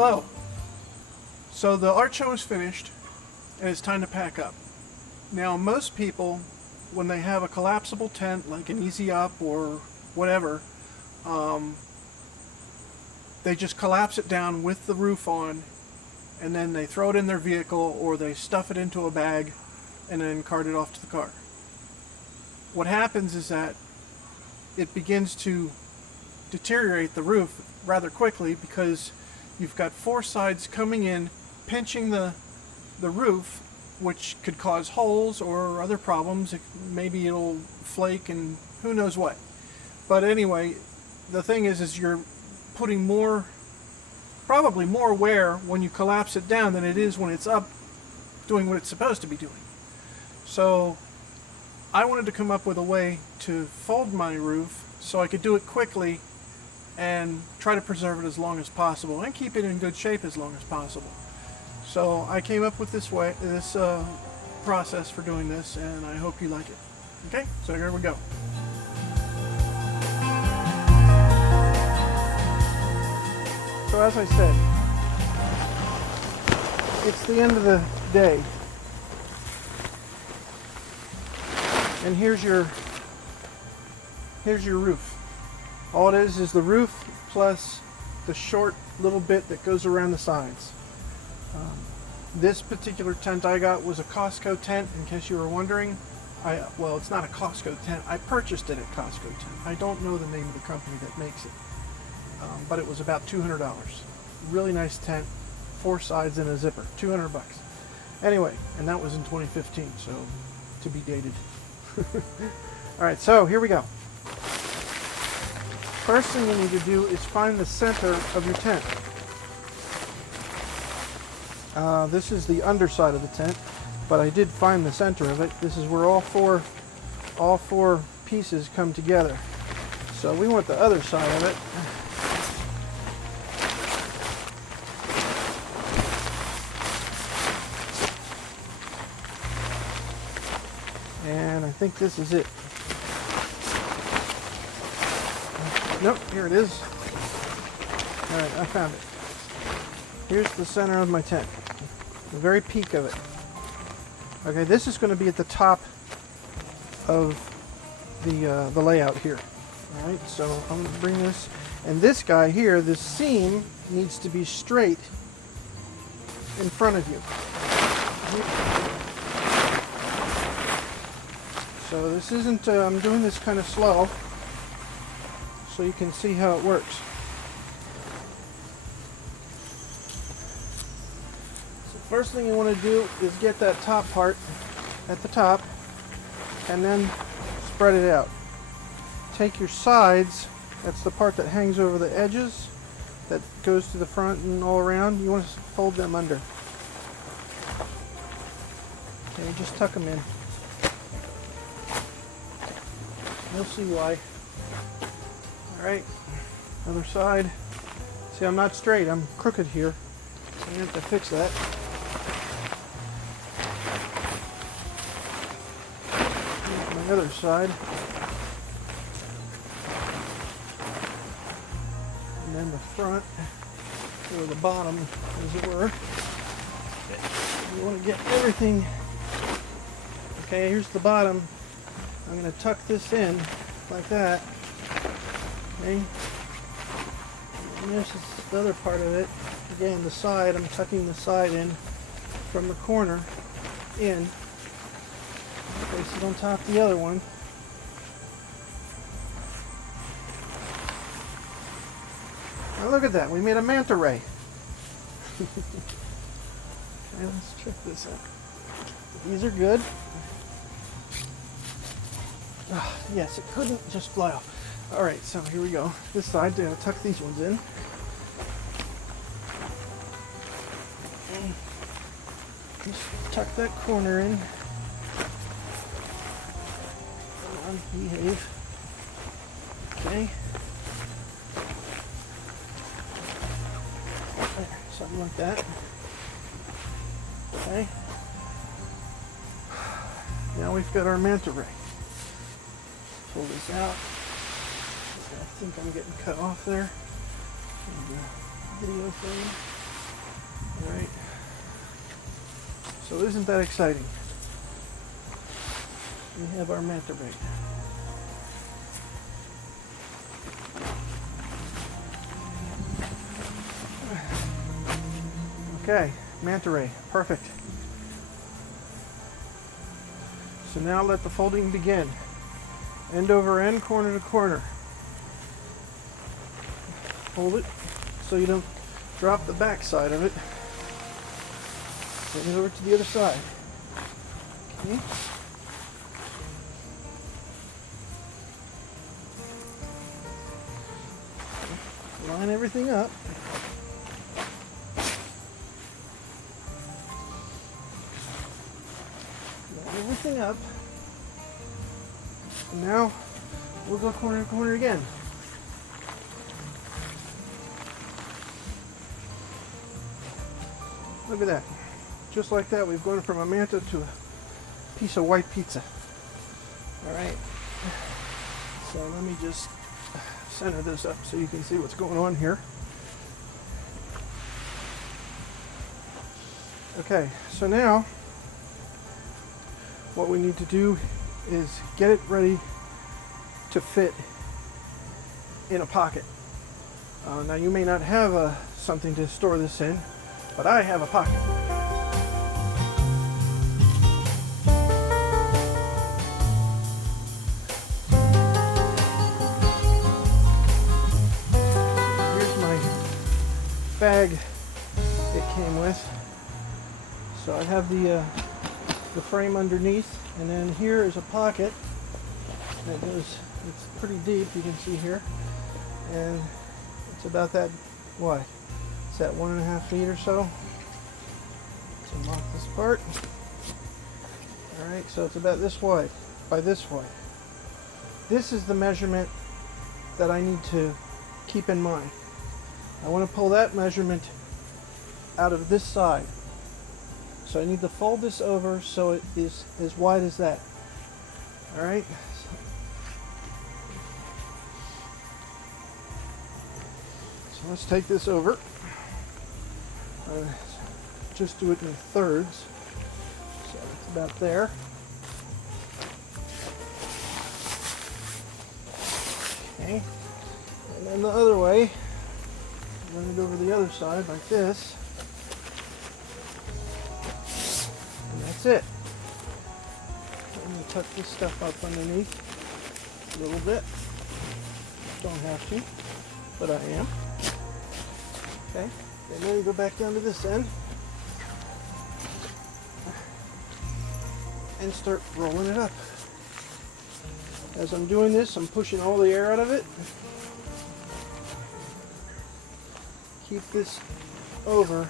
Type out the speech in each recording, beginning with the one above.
Hello. So the art show is finished and it's time to pack up. Now most people, when they have a collapsible tent like an Easy Up or whatever, they just collapse it down with the roof on and then they throw it in their vehicle or they stuff it into a bag and then cart it off to the car. What happens is that it begins to deteriorate the roof rather quickly because you've got four sides coming in, pinching the roof, which could cause holes or other problems. Maybe it'll flake and who knows what. But anyway, the thing is you're putting probably more wear when you collapse it down than it is when it's up doing what it's supposed to be doing. So I wanted to come up with a way to fold my roof so I could do it quickly and try to preserve it as long as possible and keep it in good shape as long as possible. So I came up with this process for doing this, and I hope you like it. Okay, so here we go. So as I said, it's the end of the day, and here's your roof. All it is the roof plus the short little bit that goes around the sides. This particular tent I got was a Costco tent, in case you were wondering. Well, it's not a Costco tent. I purchased it at Costco tent. I don't know the name of the company that makes it, but it was about $200. Really nice tent, four sides and a zipper, $200. Anyway, and that was in 2015, so to be dated. All right, so here we go. First thing you need to do is find the center of your tent. This is the underside of the tent, but I did find the center of it. This is where all four pieces come together. So we want the other side of it. And I think this is it. Nope, here it is. Alright, I found it. Here's the center of my tent. The very peak of it. Okay, this is going to be at the top of the layout here. Alright, so I'm going to bring this. And this guy here, this seam, needs to be straight in front of you. So this isn't, I'm doing this kind of slow so you can see how it works. So first thing you want to do is get that top part at the top and then spread it out. Take your sides, that's the part that hangs over the edges, that goes to the front and all around. You want to fold them under. Okay, just tuck them in. You'll see why. Alright, other side. See, I'm not straight, I'm crooked here. So I have to fix that. Here's my other side. And then the front, or the bottom, as it were. You want to get everything. Okay, here's the bottom. I'm going to tuck this in like that. Okay. And this is the other part of it. Again, the side, I'm tucking the side in from the corner in. Place it on top of the other one. Now look at that, we made a manta ray. Okay, let's check this out. These are good. Oh, yes, it couldn't just fly off. Alright, so here we go. This side, I'm going to tuck these ones in. And just tuck that corner in. Come on, behave. Okay. There, something like that. Okay. Now we've got our manta ray. Pull this out. I think I'm getting cut off there in the video frame. Alright. So isn't that exciting? We have our manta ray. Okay, manta ray, perfect. So now let the folding begin. End over end, corner to corner. Hold it so you don't drop the back side of it. Bring it over to the other side. Okay. Line everything up. Line everything up. And now we'll go corner to corner again. Look at that. Just like that, we've gone from a manta to a piece of white pizza. Alright. So let me just center this up so you can see what's going on here. Okay, so now what we need to do is get it ready to fit in a pocket. Now you may not have something to store this in, but I have a pocket. Bag it came with. So I have the frame underneath, and then here is a pocket that goes, it's pretty deep, you can see here, and it's about that wide. It's at 1.5 feet or so. So lock this part. Alright, so it's about this wide by this wide. This is the measurement that I need to keep in mind. I want to pull that measurement out of this side. So I need to fold this over so it is as wide as that. Alright? So let's take this over. Just do it in thirds. So it's about there. Okay. And then the other way. Run it over the other side like this, and that's it. I'm going to tuck this stuff up underneath a little bit. Don't have to, but I am. Okay, and then you go back down to this end and start rolling it up. As I'm doing this, I'm pushing all the air out of it. Keep this over.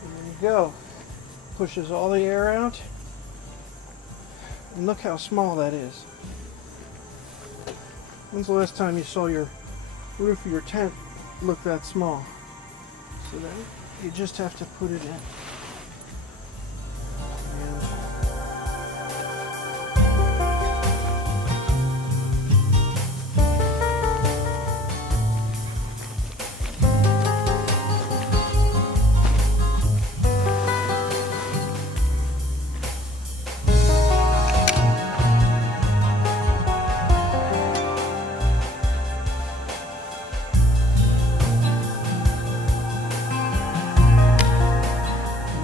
And there you go. Pushes all the air out, and look how small that is. When's the last time you saw your roof of your tent look that small? So then you just have to put it in.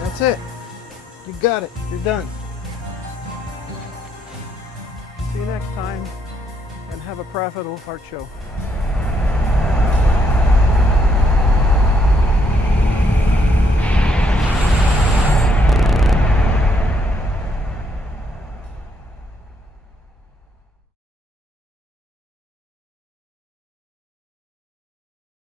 That's it. You got it. You're done. See you next time, and have a profitable art show.